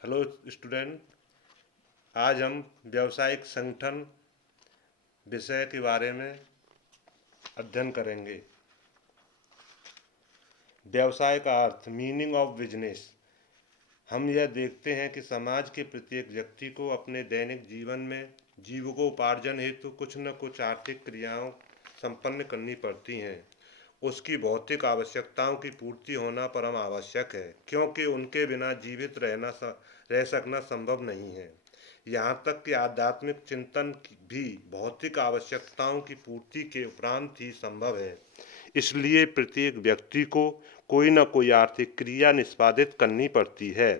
Hello student. आज हम व्यावसायिक संगठन विषय के बारे में अध्ययन करेंगे। व्यवसाय का अर्थ, मीनिंग ऑफ बिजनेस। हम यह देखते हैं कि समाज के प्रत्येक व्यक्ति को अपने दैनिक जीवन में जीविकोपार्जन हेतु कुछ न कुछ आर्थिक क्रियाओं संपन्न करनी पड़ती हैं। उसकी भौतिक आवश्यकताओं की पूर्ति होना परम आवश्यक है, क्योंकि उनके बिना जीवित रह सकना संभव नहीं है। यहाँ तक कि आध्यात्मिक चिंतन भी भौतिक आवश्यकताओं की पूर्ति के उपरांत ही संभव है। इसलिए प्रत्येक व्यक्ति को कोई न कोई आर्थिक क्रिया निष्पादित करनी पड़ती है।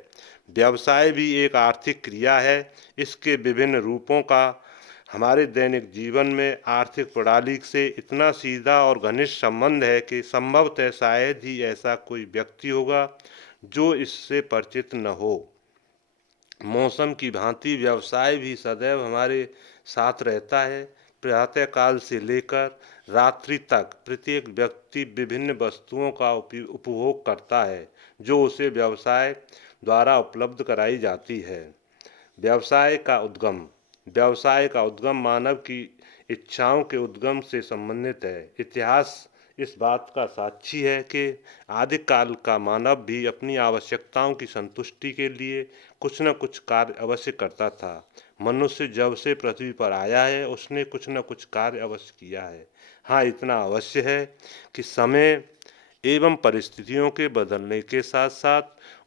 व्यवसाय भी एक आर्थिक क्रिया है। इसके विभिन्न रूपों का हमारे दैनिक जीवन में आर्थिक प्रणाली से इतना सीधा और घनिष्ठ संबंध है कि संभवतः शायद ही ऐसा कोई व्यक्ति होगा जो इससे परिचित न हो। मौसम की भांति व्यवसाय भी सदैव हमारे साथ रहता है। प्रातःकाल से लेकर रात्रि तक प्रत्येक व्यक्ति विभिन्न वस्तुओं का उपभोग करता है जो उसे व्यवसाय द्वारा उपलब्ध कराई जाती है। व्यवसाय का उद्गम मानव की इच्छाओं के उद्गम से संबंधित है। इतिहास इस बात का साक्षी है कि आदिकाल का मानव भी अपनी आवश्यकताओं की संतुष्टि के लिए कुछ न कुछ कार्य अवश्य करता था। मनुष्य जब से पृथ्वी पर आया है उसने कुछ न कुछ कार्य अवश्य किया है। हाँ, इतना अवश्य है कि समय एवं परिस्थितियों के बदलने के साथ साथ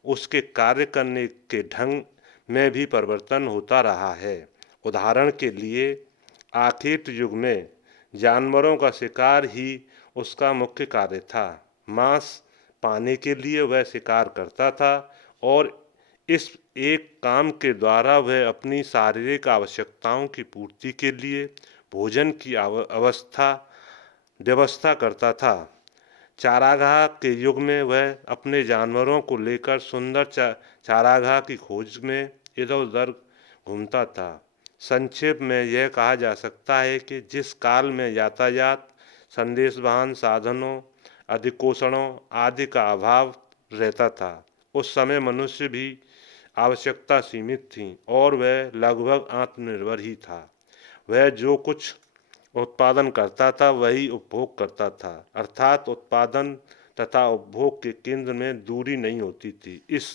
उसके कार्य करने के ढंग में भी परिवर्तन होता रहा है। उदाहरण के लिए आखेट युग में जानवरों का शिकार ही उसका मुख्य कार्य था। मांस पाने के लिए वह शिकार करता था और इस एक काम के द्वारा वह अपनी शारीरिक आवश्यकताओं की पूर्ति के लिए भोजन की व्यवस्था करता था। चारागाह के युग में वह अपने जानवरों को लेकर सुंदर चारागाह की खोज में इधर उधर घूमता था। संक्षेप में यह कहा जा सकता है कि जिस काल में यातायात, संदेशवाहन साधनों, अधिकोषणों आदि का अभाव रहता था, उस समय मनुष्य भी आवश्यकता सीमित थी और वह लगभग आत्मनिर्भर ही था। वह जो कुछ उत्पादन करता था वही उपभोग करता था, अर्थात उत्पादन तथा उपभोग के केंद्र में दूरी नहीं होती थी। इस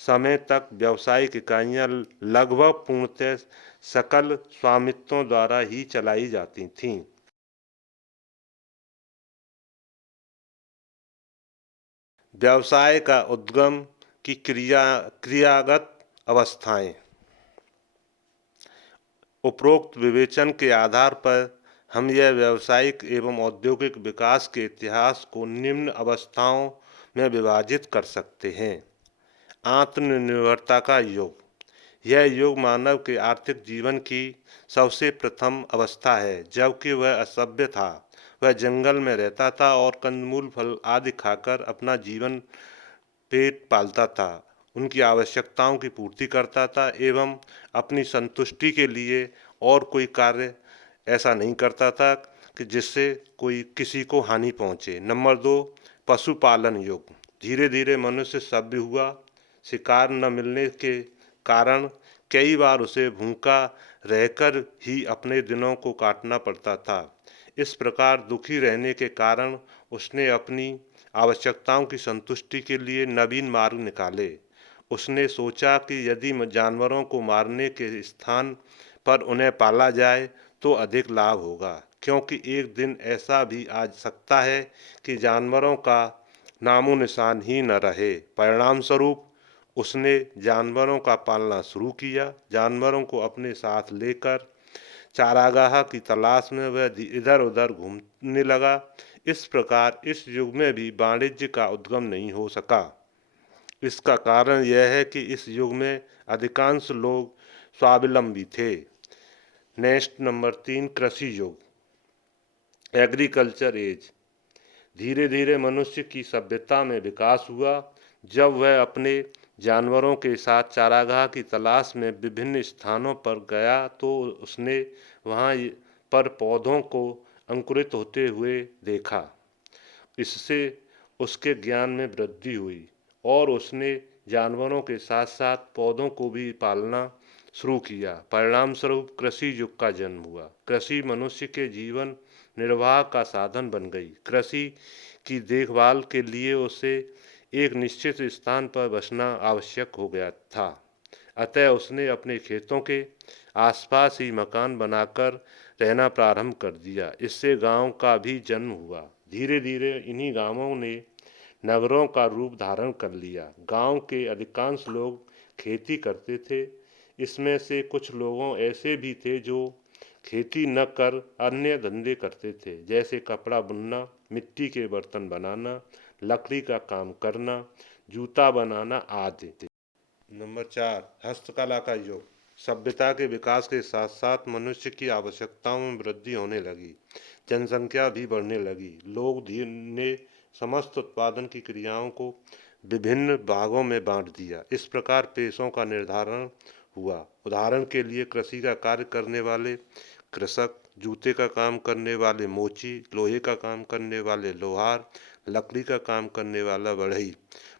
समय तक व्यावसायिक इकाइयां लगभग पूर्णतः सकल स्वामित्वों द्वारा ही चलाई जाती थीं। व्यवसाय का उद्गम की क्रियागत अवस्थाएं। उपरोक्त विवेचन के आधार पर हम यह व्यावसायिक एवं औद्योगिक विकास के इतिहास को निम्न अवस्थाओं में विभाजित कर सकते हैं। आत्मनिर्भरता का युग। यह युग मानव के आर्थिक जीवन की सबसे प्रथम अवस्था है। जबकि वह असभ्य था, वह जंगल में रहता था और कंदमूल फल आदि खाकर अपना जीवन पेट पालता था, उनकी आवश्यकताओं की पूर्ति करता था एवं अपनी संतुष्टि के लिए और कोई कार्य ऐसा नहीं करता था कि जिससे कोई किसी को हानि पहुँचे। नंबर 2, पशुपालन युग। धीरे धीरे मनुष्य सभ्य हुआ। शिकार न मिलने के कारण कई बार उसे भूखा रहकर ही अपने दिनों को काटना पड़ता था। इस प्रकार दुखी रहने के कारण उसने अपनी आवश्यकताओं की संतुष्टि के लिए नवीन मार्ग निकाले। उसने सोचा कि यदि जानवरों को मारने के स्थान पर उन्हें पाला जाए तो अधिक लाभ होगा, क्योंकि एक दिन ऐसा भी आ सकता है कि जानवरों का नामो निशान ही न रहे। परिणाम स्वरूप उसने जानवरों का पालना शुरू किया। जानवरों को अपने साथ लेकर चारागाह की तलाश में वह इधर उधर घूमने लगा। इस प्रकार इस युग में भी वाणिज्य का उद्गम नहीं हो सका। इसका कारण यह है कि इस युग में अधिकांश लोग स्वावलंबी थे। नेक्स्ट नंबर 3, कृषि युग, एग्रीकल्चर एज। धीरे धीरे मनुष्य की सभ्यता में विकास हुआ। जब वह अपने जानवरों के साथ चारागाह की तलाश में विभिन्न स्थानों पर गया तो उसने वहाँ पर पौधों को अंकुरित होते हुए देखा। इससे उसके ज्ञान में वृद्धि हुई और उसने जानवरों के साथ साथ पौधों को भी पालना शुरू किया। परिणाम स्वरूप कृषि युग का जन्म हुआ। कृषि मनुष्य के जीवन निर्वाह का साधन बन गई। कृषि की देखभाल के लिए उसे एक निश्चित स्थान पर बसना आवश्यक हो गया था। अतः उसने अपने खेतों के आसपास ही मकान बनाकर रहना प्रारंभ कर दिया। इससे गांव का भी जन्म हुआ। धीरे धीरे इन्हीं गांवों ने नगरों का रूप धारण कर लिया। गांव के अधिकांश लोग खेती करते थे। इसमें से कुछ लोगों ऐसे भी थे जो खेती न कर अन्य धंधे करते थे, जैसे कपड़ा बुनना, मिट्टी के बर्तन बनाना, लकड़ी का काम करना, जूता बनाना आदि। नंबर 4, हस्तकला का युग। सभ्यता के विकास के साथ साथ मनुष्य की आवश्यकताओं में वृद्धि होने लगी। जनसंख्या भी बढ़ने लगी। लोग ने समस्त उत्पादन की क्रियाओं को विभिन्न भागों में बांट दिया। इस प्रकार पेशों का निर्धारण हुआ। उदाहरण के लिए कृषि का कार्य करने वाले कृषक, जूते का काम करने वाले मोची, लोहे का काम करने वाले लोहार, लकड़ी का काम करने वाला बढ़ई,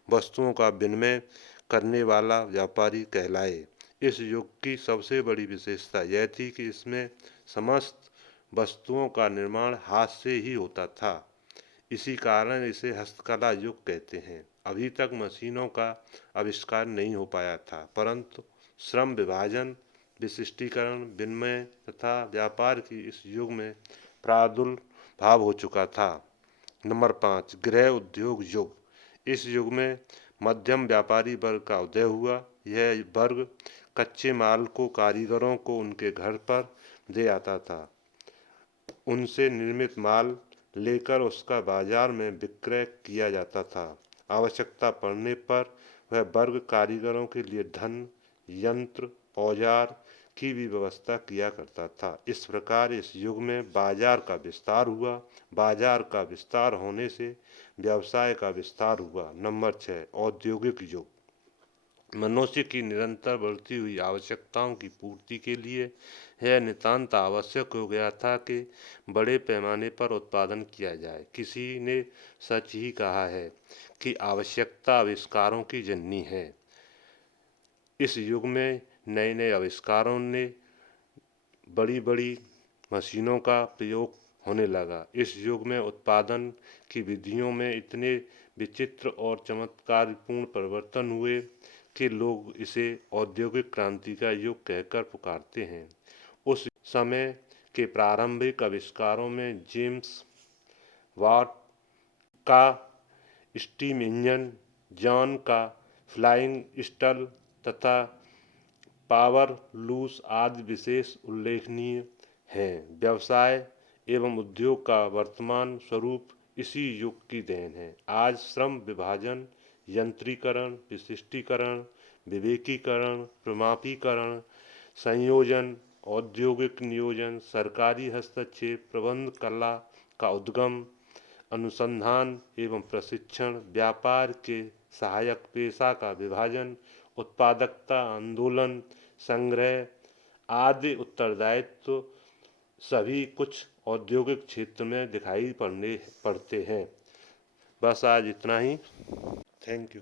वस्तुओं का विनिमय करने वाला व्यापारी कहलाए। इस युग की सबसे बड़ी विशेषता यह थी कि इसमें समस्त वस्तुओं का निर्माण हाथ से ही होता था। इसी कारण इसे हस्तकला युग कहते हैं। अभी तक मशीनों का आविष्कार नहीं हो पाया था, परंतु श्रम विभाजन, विशिष्टीकरण, विनिमय तथा व्यापार की इस युग में प्रादुर्भाव हो चुका था। नंबर 5, गृह उद्योग युग। इस युग में मध्यम व्यापारी वर्ग का उदय हुआ। यह वर्ग कच्चे माल को कारीगरों को उनके घर पर दे आता था। उनसे निर्मित माल लेकर उसका बाजार में विक्रय किया जाता था। आवश्यकता पड़ने पर वह वर्ग कारीगरों के लिए धन, यंत्र, औजार की भी व्यवस्था किया करता था। इस प्रकार इस युग में बाजार का विस्तार हुआ। बाजार का विस्तार होने से व्यवसाय का विस्तार हुआ। नंबर 6, औद्योगिक युग। मनुष्य की निरंतर बढ़ती हुई आवश्यकताओं की पूर्ति के लिए यह नितांत आवश्यक हो गया था कि बड़े पैमाने पर उत्पादन किया जाए। किसी ने सच ही कहा है कि आवश्यकता आविष्कारों की जननी है। इस युग में नए नए आविष्कारों ने बड़ी बड़ी मशीनों का प्रयोग होने लगा। इस युग में उत्पादन की विधियों में इतने विचित्र और चमत्कारपूर्ण परिवर्तन हुए कि लोग इसे औद्योगिक क्रांति का युग कहकर पुकारते हैं। उस समय के प्रारंभिक आविष्कारों में जेम्स वाट का स्टीम इंजन, जॉन का फ्लाइंग स्टल तथा पावर लूस आदि विशेष उल्लेखनीय हैं। व्यवसाय एवं उद्योग का वर्तमान स्वरूप इसी युग की देन है। आज श्रम विभाजन, यंत्रीकरण, विशिष्टीकरण, विवेकीकरण, प्रमापीकरण, संयोजन, औद्योगिक नियोजन, सरकारी हस्तक्षेप, प्रबंध कला का उद्गम, अनुसंधान एवं प्रशिक्षण, व्यापार के सहायक पेशा का विभाजन, उत्पादकता आंदोलन, संग्रह आदि उत्तरदायित्व सभी कुछ औद्योगिक क्षेत्र में दिखाई पड़ते हैं। बस आज इतना ही। Thank you.